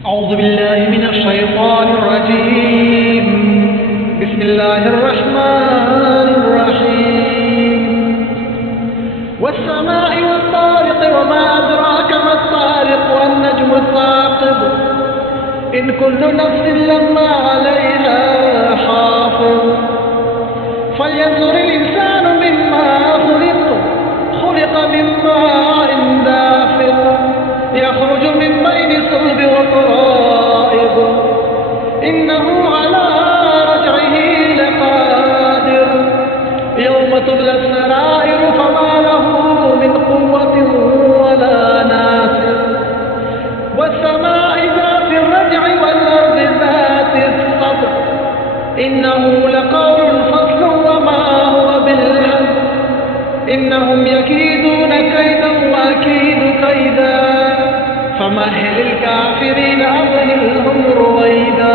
औज़ु बिल्लाहि मिनश शैतानिर रजीम। बिस्मिल्लाहिर रहमानिर रहीम। वस्समाइ वत्तारिक़ वमा अद्राक मत्तारिक़ वन्नज्मु स्साक़िब। इन कुल्लु नफ्सिन लम्मा अलैहा हाफ़िज़। फल्यंज़ुरिल इंसानु मिम्मा खुलिक़। खुलिक़ मिन माइन दाफ़िक़। यख़रुजु मिन बैनि सुल्बि वतराइब। इन्नहु अला रजइही लक़ादिर। यौम तुब्ला सराइरु फमा लहू मिन क़ुव्वतिन वला नासिर। वस्समाइ ज़ातिर रज्इ वल्अर्दि ज़ातिस सद्र। इन्नहु लक़ौलुन फ़स्लुन वमा हुवा बिल्हज़्ल। इन्नहुम यकीदून कैदन वअकीदु कैदा। फमहलिल काफ़िरीन अम्हिलहुम रुवैदा।